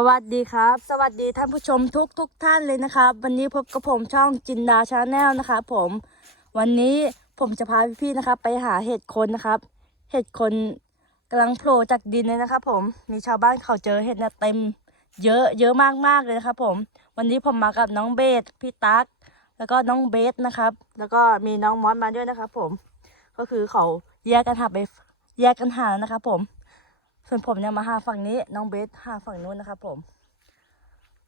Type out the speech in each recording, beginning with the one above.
สวัสดีครับ สวัสดีท่านผู้ชมทุกทุกท่านเลยนะครับ วันนี้พบกับผมช่องจินดาชาแนลนะครับผมวันนี้ผมจะพาพี่ๆนะครับ ไปหาเห็ดคนนะครับ เห็ดคนกำลังโผล่จากดินเลยนะครับ ผมมีชาวบ้านเขาเจอเห็ดเนี่ยเต็ม เยอะเยอะมากๆเลยนะครับ ผม วันนี้ผมมากับน้องเบสพี่ตั๊กแล้วก็น้องเบสนะครับ แล้วก็มีน้องมอสมาด้วยนะครับ ผม ก็คือเขาแยกกันหาไปแยกกันหานะครับ ผม ส่วนผมเนี่ยมาหาฝั่งนี้น้องเบสหาฝั่งนู้นนะครับผม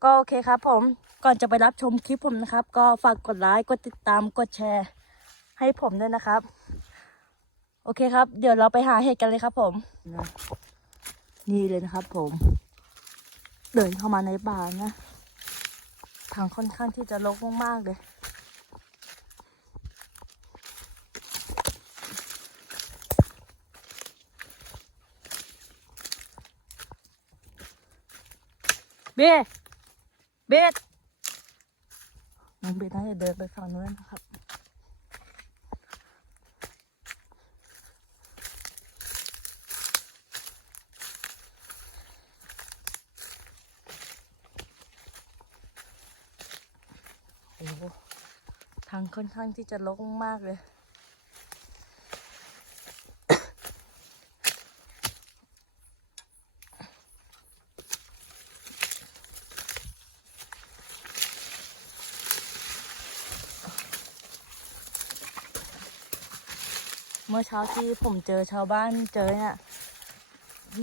ก็โอเคครับผมก่อนจะไปรับชมคลิปผมนะครับ ก็ฝากกดไลค์กดติดตามกดแชร์ ให้ผมด้วยนะครับ โอเคครับ เดี๋ยวเราไปหาเห็ดกันเลยครับ ผมนะนี่เลยนะครับ ผม เดินเข้ามาในป่านะทางค่อนข้างที่จะรกมากๆเลย เบสเบสน้องเบสน่าจะเดินไปฝั่งนู้นนะครับโอ้โหทางค่อนข้างที่จะรกมากเลย เมื่อเช้าที่ผมเจอชาวบ้านเจอเนี่ย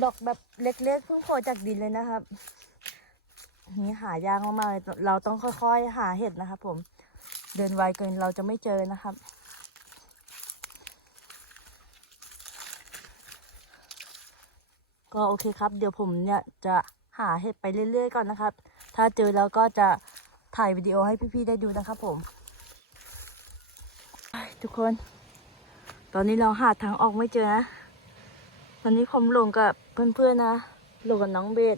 ดอกแบบเล็กๆเพิ่งโผล่จากดินเลยนะครับ นี่หายากมากๆเลยเราต้องค่อยๆ หาเห็ดนะครับผมเดินไวเกินเราจะไม่เจอนะครับ ก็โอเคครับ เดี๋ยวผมเนี่ยจะหาเห็ดไปเรื่อยๆก่อนนะครับ ถ้าเจอแล้วก็จะถ่ายวิดีโอให้พี่ๆได้ดูนะครับผมทุกคน อนนี้เราหาทางออกไม่เจอนะ ตอนนี้ผมหลงกับเพื่อนๆนะหลงกับน้องเบส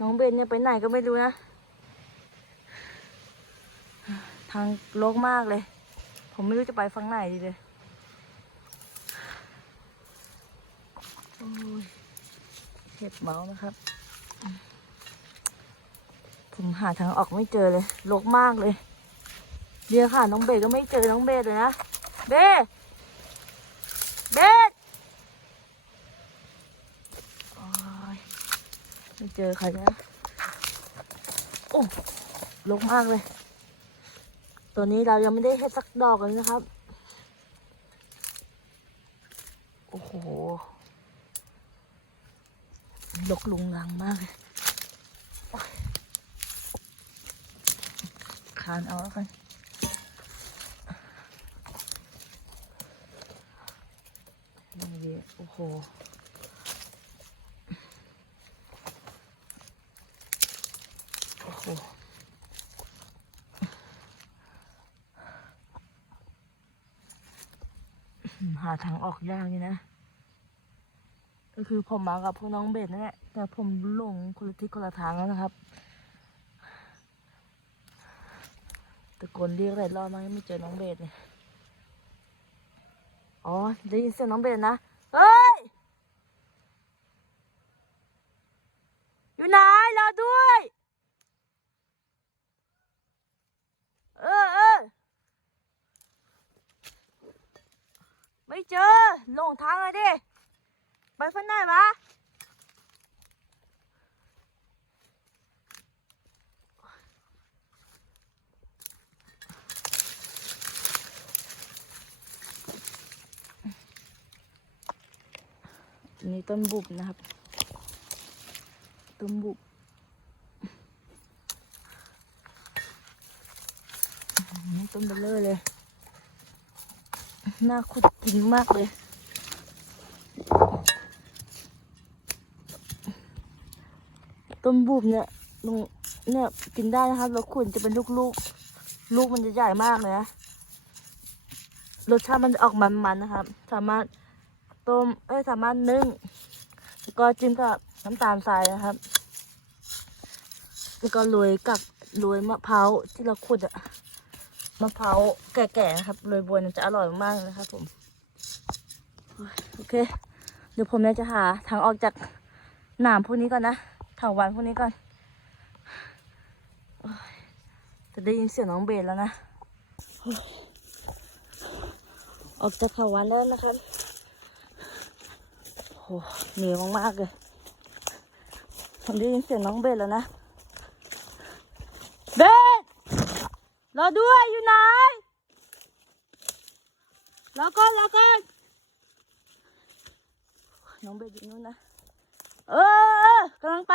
น้องเบนเนี่ยไปไหนก็ไม่รู้นะ ทางโลกมากเลย ผมไม่รู้จะไปฝั่งไหนดีเลยเห็บเมาส์นะครับ ผมหาทางออกไม่เจอเลยโลกมากเลยเดี๋ยวค่ะ น้องเบสก็ไม่เจอน้องเบสเลยนะ เบสเบสโอ้ย ไม่เจอใครนะ โอ้ลกมากเลย ตัวนี้เรายังไม่ได้เห็ดสักดอกเลยนะครับ โอ้โหลกลุงลังมากเลยคานเอาแล้วกันโอ้โห โอ้โหาทางออกยากนี่นะ ก็คือผมมากับพวกน้องเบสนั่นแหละ แต่ผมหลงคนละทิศคนละทางแล้วนะครับ ตะโกนเรียกหลายรอบมาไม่เจอน้องเบสเนี่ย อ๋อ ได้ยินเสียงน้องเบสนะ เฮ้ย อยู่ไหนรอด้วย เออเออไม่เจอห ลงทางเลยดิไปฝั่งไหนวะนนี้ต้นบุบนะครับ ต้นบุบต้นเบลเลอร์เลย น่าขุดกินมากเลย ต้นบูบเนี่ยลุงเนี่ยกินได้นะครับแล้วขุนจะเป็นลูกลูกๆ ลูกมันจะใหญ่มากเลยนะรสชาติมันจะออกมันๆนะครับ สามารถต้มเอ้ยสามารถนึ่งแล้วก็จิ้มกับน้ำตาลทรายนะครับ แล้วก็โรยกับโรยมะพร้าวที่เราขุดอะมะพร้าวแก่ๆนะครับโรยบวนจะอร่อยมากเลยนะครับผมโอเคเดี๋ยวผมจะหาทางออกจากหนามพวกนี้ก่อนนะ เถาวันพวกนี้ก่อนจะได้ยินเสียงน้องเบลแล้วนะ ออกจากเถาวันแล้วนะครับโหเหนื่อยมากๆเลยผมได้ยินเสียงน้องเบลแล้วนะเบลรอด้วยอยู่ไหนรอก่อนรอก่อนน้องเบลอยู่นู่นนะ เออเออกำลังไป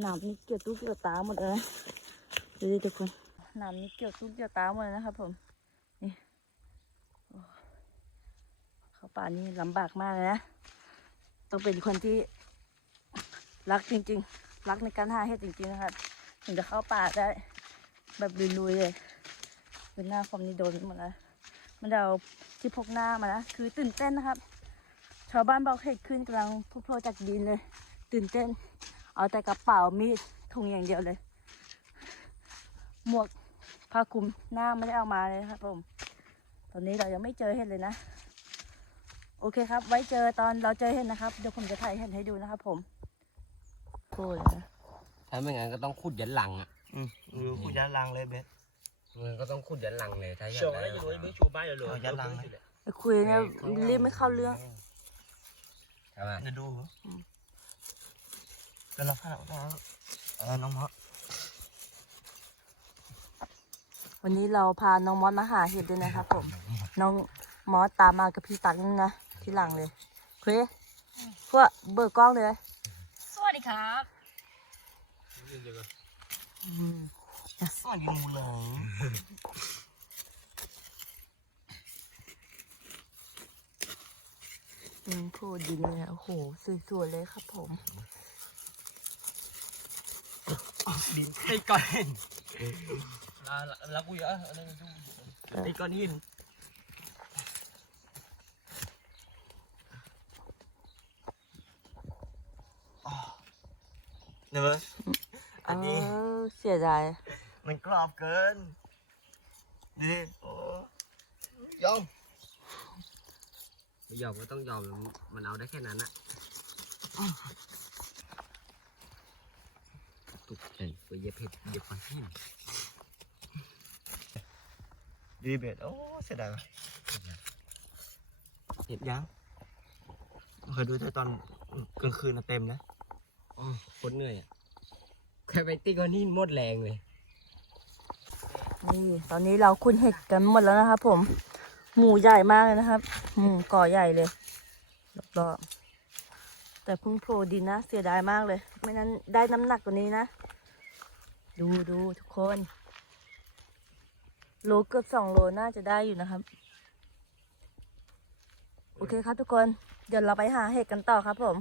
หนามนี่เกี่ยวตู้เกี่ยวตาหมดเลยดูดิทุกคนหนามนี่เกี่ยวตู้เกี่ยวตาหมดเลยนะครับผมนี่เข้าป่านี่ลำบากมากเลยนะต้องเป็นคนที่รักจริง ๆ รักในการหาเห็ดจริงๆนะครับถึงจะเข้าป่าได้ แบบลุยๆเลยเป็นหน้าความนี่โดนหมดแล้ว มันเดเอาที่พกหน้ามานะคือตื่นเต้นนะครับ ชาวบ้านบอกเห็ดขึ้นกำลังพุโผล่จากดินเลย ตื่นเต้น เอาแต่กระเป๋ามีดถุงอย่างเดียวเลย หมวกผ้าคลุมหน้าไม่ได้เอามาเลยนะครับผม ตอนนี้เรายังไม่เจอเห็ดเลยนะ โอเคครับ ไว้เจอตอนเราเจอเห็ดนะครับ เดี๋ยวผมจะถ่ายเห็ดให้ดูนะครับผมโอ้ยนะถ้าไม่งั้นก็ต้องขุดยันหลังอะ อืมอือคุณยันลังเลยเบส มันก็ต้องขุดยันหลังเลยถ้าอยาก Sure, ได้ I know you should buy a lot. เอายันลังเลยไอ้คุยเนี่ยรีบไม่เข้าเรื่อง ใช่ไหมจะดูเหรอเป็นเราพลาดเอาเออน้องมะวันนี้เราพาน้องมอสมาหาเห็ดด้วยนะครับผม น้องมอสตามมากับพี่ตักนี่นะที่หลังเลยคุยพวกเบิกกล้องเลยสวัสดีครับอืม ซ่อนอยู่หลังอืมพูดดินเนี่ยโอ้โหสวยๆเลยครับผมดินไอ้ก้อนหินแล้วกูเยอะอันนั้นดูไอ้ก้อนหินอ๋อเนี่ยเว้ยอันนี้เออเสียดาย มันกรอบเกินดูดิโอ้ยอมไม่ยอมก็ต้องยอมมันเอาได้แค่นั้นอะตุกใจไปเย็บเห็ดเย็บปันหินดีเบสโอ้เสียดายว่ะเห็นยังเคยดูแต่ตอนกลางคืนน่ะเต็มนะอ๋อโคตรเหนื่อยอะแค่ไปตีก้อนหินหมดแรงเลย นี่ตอนนี้เราคุณเห็ดกันหมดแล้วนะครับผม หมูใหญ่มากเลยนะครับหมูก่อใหญ่เลยรอบๆแต่พิ่งโผล่ดินนะ เสียดายมากเลย ไม่นั้นได้น้ำหนักกว่านี้นะ ดูดูทุกคน โลเกือบสองโลน่าจะได้อยู่นะครับ โอเคครับทุกคน เดี๋ยวเราไปหาเห็ดกันต่อครับผม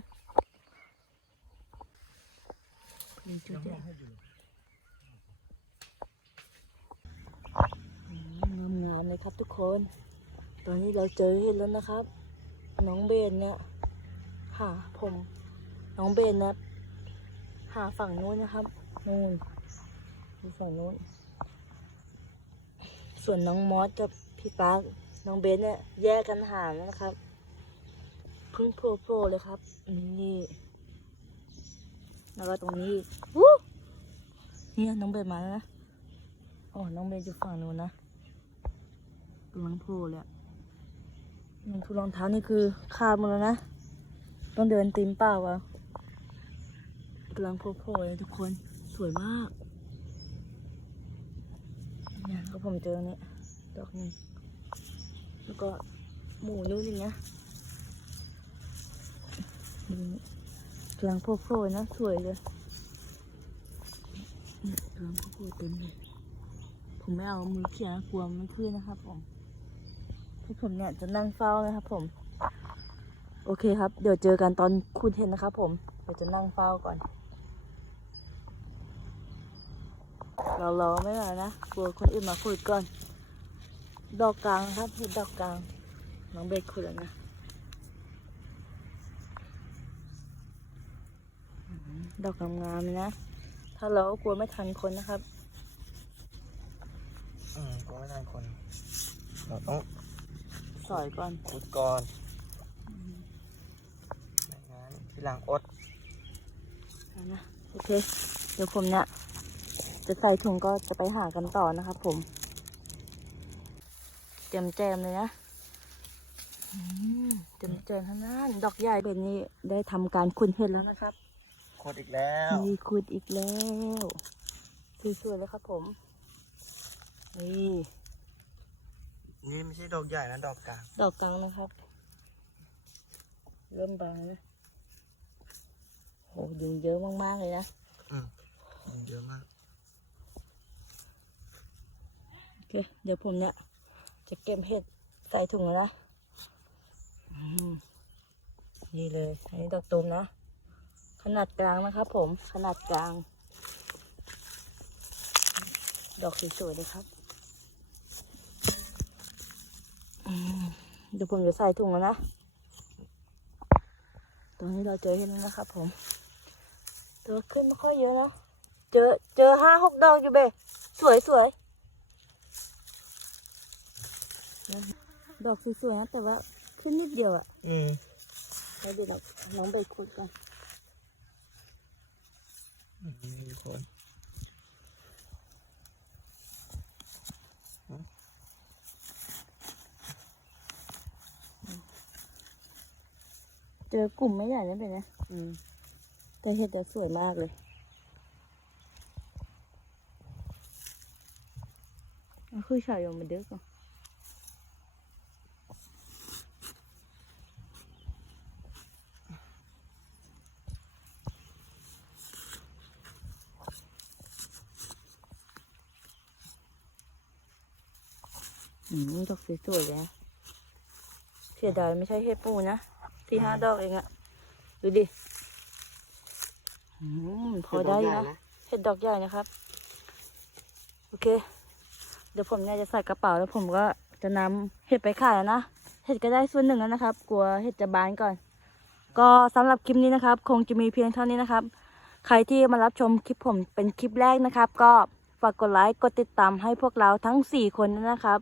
นี่จุดเด่นอืมงามเลยครับทุกคน ตอนนี้เราเจอเห็ดแล้วนะครับ น้องเบนเนี่ยหาผม น้องเบนนะหาฝั่งนู้นนะครับนู่นดูฝั่งนู้น ส่วนน้องมอสกับพี่ปาร์คน้องเบนเนี่ยแยกกันหานะครับเพิ่งโผล่ๆเลยครับนี่แล้วก็ตรงนี้วู้เนี่ยน้องเบนมาแล้วนะอ๋อน้องเบนอยู่ฝั่งนู้นนะ กำลังโผล่เลยอะมันคือรองเท้านี่คือขาดหมดแล้วนะ ต้องเดินตีนเปล่าวะกำลังโผล่ๆเลยทุกคนสวยมากเนี่ยก็ผมเจอเนี่ยดอกหนึงแล้วก็หมูนู่นอย่างเงี้ยดูนี่กำลังโผล่ๆนะสวยเลยเนี่ยกำลังโผล่ๆเต็มเลยผมไม่เอามือเขี่ยกลัวมันไม่ขึ้นนะครับผม ที่ผมเนี่ยจะนั่งเฝ้านะครับผม โอเคครับ เดี๋ยวเจอกันตอนคุณเห็นนะครับผมเดี๋ยวจะนั่งเฝ้าก่อน เรารอไม่ไหวนะกลัวคนอื่นมาคุยก่อน ดอกกลางครับเห็นดอกกลางน้องเบสคุยแล้วนะอืมดอกงามๆเลยนะ ถ้าเรากลัวไม่ทันคนนะครับ อืมก็ไม่ทันคน เราต้อง สอยก่อนขุดก่อนไม่งั้นทีหลังอดเอานะโอเค เดี๋ยวผมเนี่ยจะใส่ถุงก็จะไปหากันต่อนะครับผมเตรียมแจมเลยนะอืมเตรียมแจมทั้งนั้นดอกใหญ่เป็นนี้ได้ทำการขุนเห็ดแล้วนะครับโคตรอีกแล้วมีขุดอีกแล้วสวยๆเลยครับผมนี่ นี่ไม่ใช่ดอกใหญ่นะดอกกลางดอกกลางนะครับ เริ่มบางนะโหยุงเยอะมากๆเลยนะอืมเยอะมากโอเคเดี๋ยวผมเนี่ย จะเก็บเห็ดใส่ถุงแล้วนะอืมนี่เลย อันนี้ดอกตูมนะ ขนาดกลางนะครับผม ขนาดกลาง ดอกสวยๆเลยครับอืม เดี๋ยวผมจะใส่ถุงแล้วนะ ตรงนี้เราเจอเห็ดแล้วนะครับผมตัวขึ้นไม่ค่อยเยอะเนาะ เจอเจอห้าหกดอกอยู่เบสวยสวย ดอกสวยๆนะแต่ว่าขึ้นนิดเดียวอะอืมแล้วเดี๋ยวเราน้องไปขุดกันมีคน เจอกลุ่มไม่ใหญ่นั่นเป็นนะอืมแต่เห็ดจะสวยมากเลยมันคือชายองมาเด็กอะอืมดอกสวยๆเลยนะเสียดายไม่ใช่เห็ดปูนะ ที่ห้าดอกเองอะดูดิอืมพอได้อยู่นะเห็ดดอกใหญ่นะครับ โอเค เดี๋ยวผมเนี่ยจะใส่กระเป๋าแล้วผมก็จะนำเห็ดไปขายแล้วนะ เห็ดก็ได้ส่วนหนึ่งแล้วนะครับ กลัวเห็ดจะบานก่อน ก็สำหรับคลิปนี้นะครับ คงจะมีเพียงเท่านี้นะครับ ใครที่มารับชมคลิปผมเป็นคลิปแรกนะครับ ก็ฝากกดไลค์ กดติดตามให้พวกเราทั้ง 4 คนด้วยนะครับ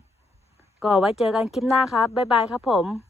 ก็ไว้เจอกันคลิปหน้าครับ บ๊ายบายครับผม